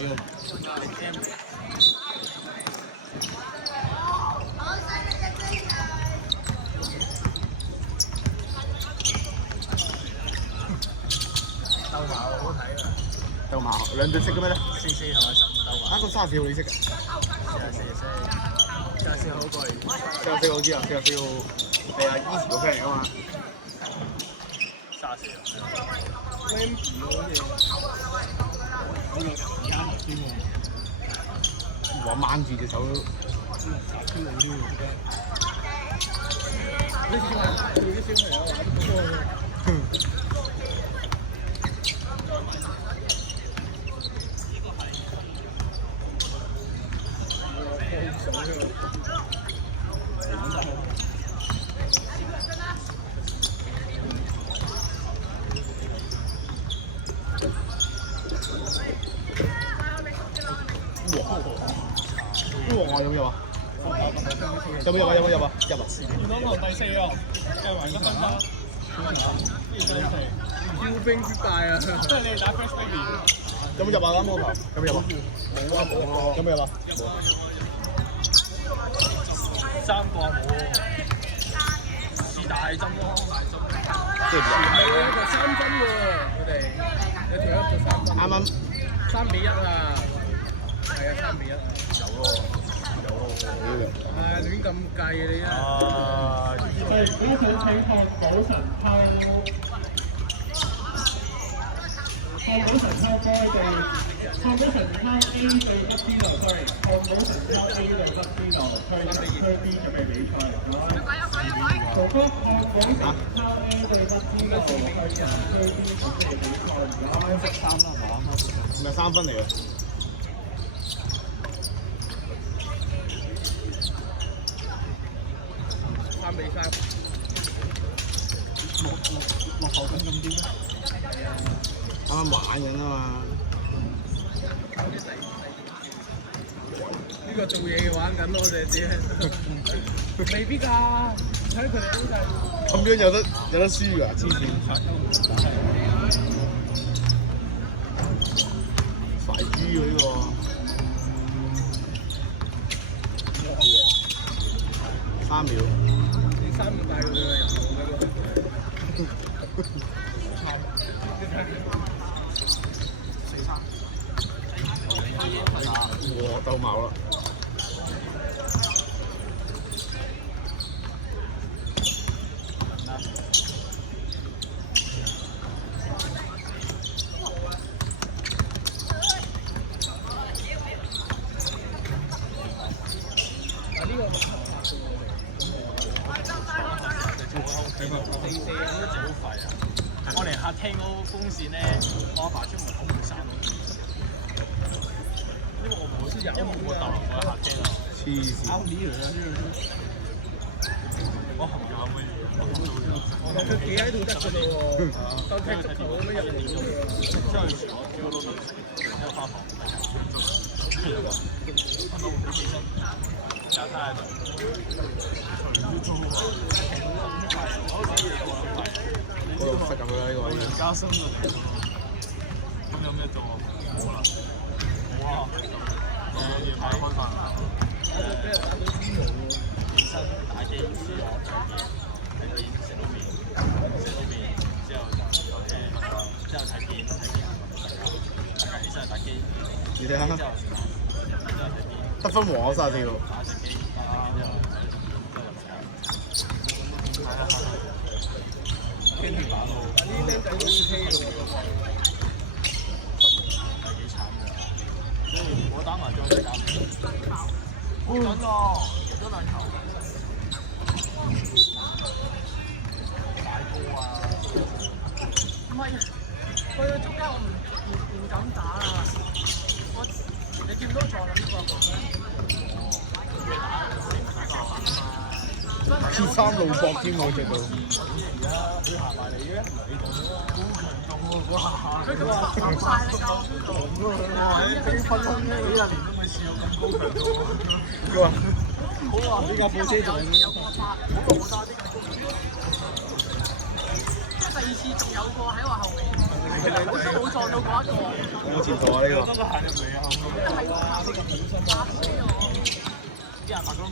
鬥矛好睇啊！鬥矛兩對識嘅咩咧？44同埋15鬥矛。個34號你識㗎？44好貴。34我知啊，44號係啊，Easy 個 friend 嚟㗎嘛。34啊 ，Wemby 好似而家頭先喎。我掹住隻手都。啲小朋友玩得多嘅。哇！有冇入啊？有冇入啊？有冇入啊？入啊！元朗堂第4啊，計埋個分差。驕兵必敗啊！即係你哋打 Fresh Baby。有冇入啊？啱冇球？有冇入啊？冇啊冇啊！有冇入啊？3個冇喎，是大針咯。即係入。係喎，一個3分喎，佢哋有條一個3分。啱啱3-1啊！係啊，3-1啊！有咯。亂咁計啊你啊！係，而家想請看賭神拋，看賭神拋波對，看賭神拋 A 對北之流 ，sorry， 看賭神拋 A 對北之流，區 B 準備比賽嚟啦。哥哥看賭神拋 A 對北之流，區 B 準備比賽嚟啦。啱啱識3啦，係嘛？唔係3分嚟嘅。3-3。落後緊咁啲咩？啱啱玩緊啊嘛。呢個做嘢玩緊咯，我哋知。未必㗎，睇佢哋都係。咁樣有得輸㗎，黐線！快豬喎呢個。3秒。你3秒帶佢哋入嘅哇！鬥矛啦！我連客廳嗰個風扇咧，我阿爸出門口冇閂。因為我冇有冇逗留過喺客廳啊。黐線！我後面有咩？佢企喺度得㗎咯喎，當踢足球咁樣入嚟咗㗎。之後我叫我老豆有花房，架太喺度。我都識咁樣呢個位。加深嘅地方，咁有咩做啊？冇啦。哇！夜晚開飯啦。俾人打到邊爐喎？起身打機之後上邊睇片食到麵之後就之後睇片大家起身打機。你睇下。得分王34喎。打隻機，打之後天天玩喎，呢啲僆仔都 OK 喎，係幾慘㗎！所以我打麻雀就搞唔掂，好準喎，贏咗2球，大波啊！唔係，去到中間我唔敢打啦，你見到錯啦呢個。鐵三路搏添喎，隻到。而家佢行埋嚟嘅，唔係你講好強壯喎，嗰下佢咁話走曬啦，夠喎，俾分分幾廿年都未試過咁高強度。佢話：好啊，呢架貨車仲有個發，好過我揸啲咁高。第二次仲有個喺我後面，好似冇撞到嗰一個。有前途啊呢個。真係行入嚟啊！係喎，嚇死我！啲人發覺冇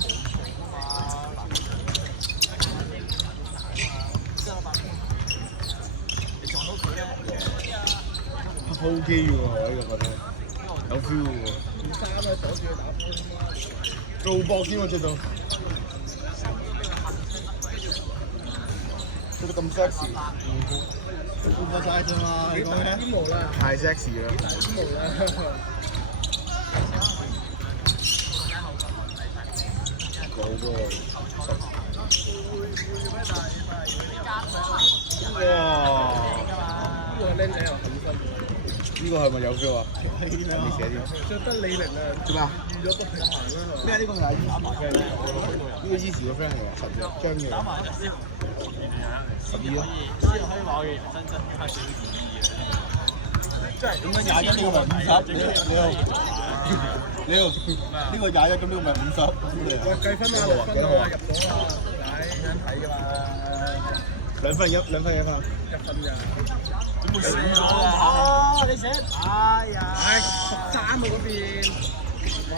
錯啊嘛，你撞到佢咧，OK 喎呢個覺得有 feel 喎。衫啊，阻住佢打波。做博添喎着到，着到咁 sexy。做博晒啫嘛，你講咩？啲毛啦，太 sexy 啦！啲毛啦。冇喎。哇！呢個僆仔又狠心。呢個係咪有 feel 啊？未寫添。着得李寧啊！做咩啊？預咗不平衡啦。咩？呢個係打麻嘅，呢個依時個 friend 嚟㗎，張嘅。打埋就先12咯。先可以話我嘅人生真係少意義嘅。即係點解21呢個咪50？呢個21咁呢個咪50？喂，計分啊，6分啊，入咗啊，睇睇㗎嘛。2分1，2分1分。1分咋？點會死咗啊？你寫？哎呀！唉，13啊嗰邊。哇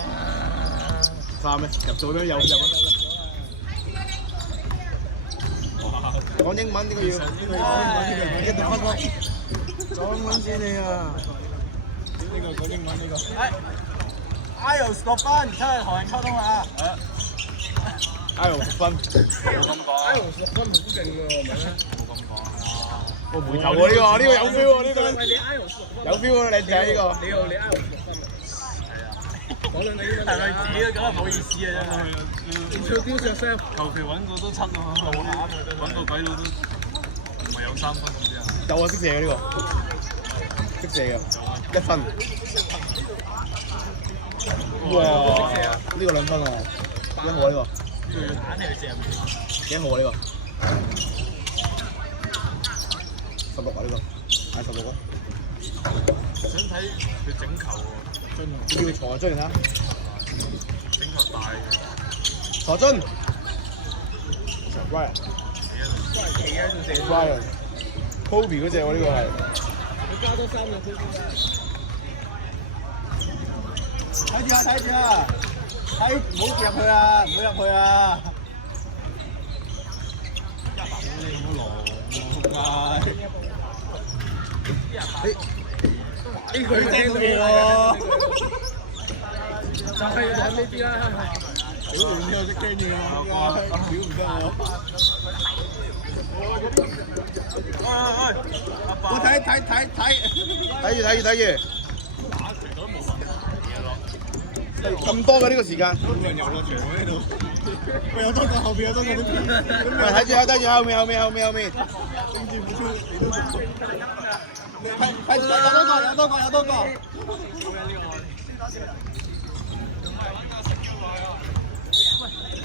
！3咩？入咗咩？有入啊！講英文呢個要，一定分咯。講英文先你啊！呢個講英文呢個。IELTS 6分，真係同人溝通啊！IELTS 10分。冇咁講。IELTS 6分好勁喎，係咪咧？冇咁講啊！我回頭喎呢個，呢個有 feel 喎呢個。喂，你 IELTS 6分。有 feel 喎，你睇呢個。你IELTS 6分啊？係啊。講兩句英文。係咪自己都覺得唔好意思啊？真係。Introduce yourself。求其揾個都7啊，好慘啊！揾個鬼佬都唔係有3分咁啲啊！有啊，識射嘅呢個，識射嘅，1分。哇！呢個2分啊，1號啊呢個。硬係射入去。幾號啊呢個？16啊呢個，係16啊。想睇佢整球喎，叫佢坐進嚇，整球大嘅。坐進。Ryan。都係企喺度射。Ryan。Kobe 嗰隻喎呢個係。你加多3個 Kobe 啦。睇住啊！睇住啊！睇唔好入去啊！唔好入去啊！你唔好狼喎！呢句咪聽到嘢咯，就係玩呢啲啦。屌你又識聽嘢啊！屌唔得我。我睇住。咁多嘅呢個時間。冇人遊樂場喺度。喂，有多個後邊有多個。喂，睇住後面。跟住唔出你都做。係有多個。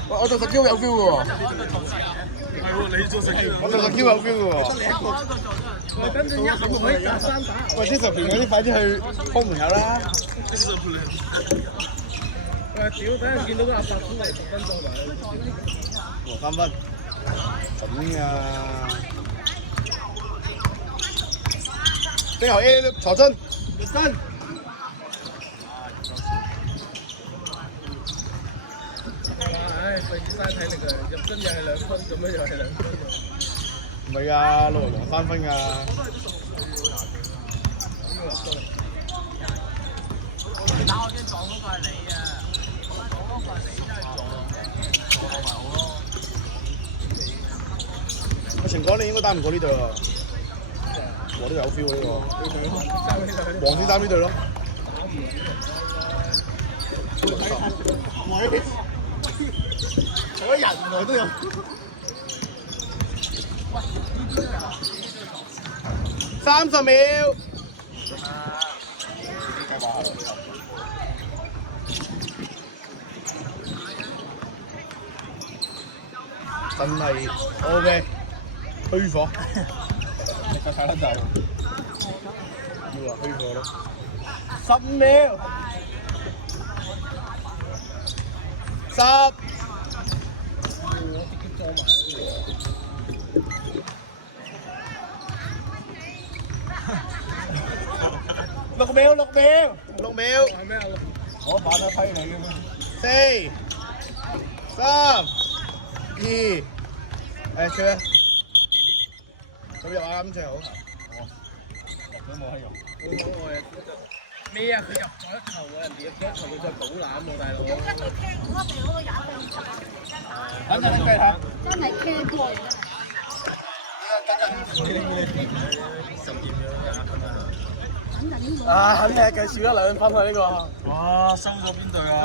我做實 Q 有 feel 嘅喎。係喎，你做實 Q。我做實 Q 有 feel 嘅喎。喂，等陣1號可以隔3打。喂，啲10年嗰啲快啲去開門口啦。喂，屌！等陣見到個阿伯出嚟10分鐘埋。和3分。咁啊！最後 A 坐真。唉，費事嘥體力啊！入樽又係2分，咁樣又係2分。唔係㗎，6和3分㗎。你打我驚撞嗰個係你啊！撞嗰個係你真係撞嘅，撞埋好咯。阿成講你應該打唔過呢隊喎。我都有 feel 呢個。黃先生呢隊咯。我人來都有。30秒。真係 OK，虛火。你個睇得就要話虛火咯。15秒。10。6秒，6秒，6秒。係咩啊？我把得批你嘅咩？4、3、2，誒出啊！咁入啱最好球。都冇閪用。咩啊？佢入咗一球啊！人哋入咗一球，佢再倒籃喎，大佬。用一對 K，我哋嗰個廿分鐘。等陣計下。真係 K 過嚟啊！肯定係計少咗2分啊！呢個。哇，收咗邊隊啊？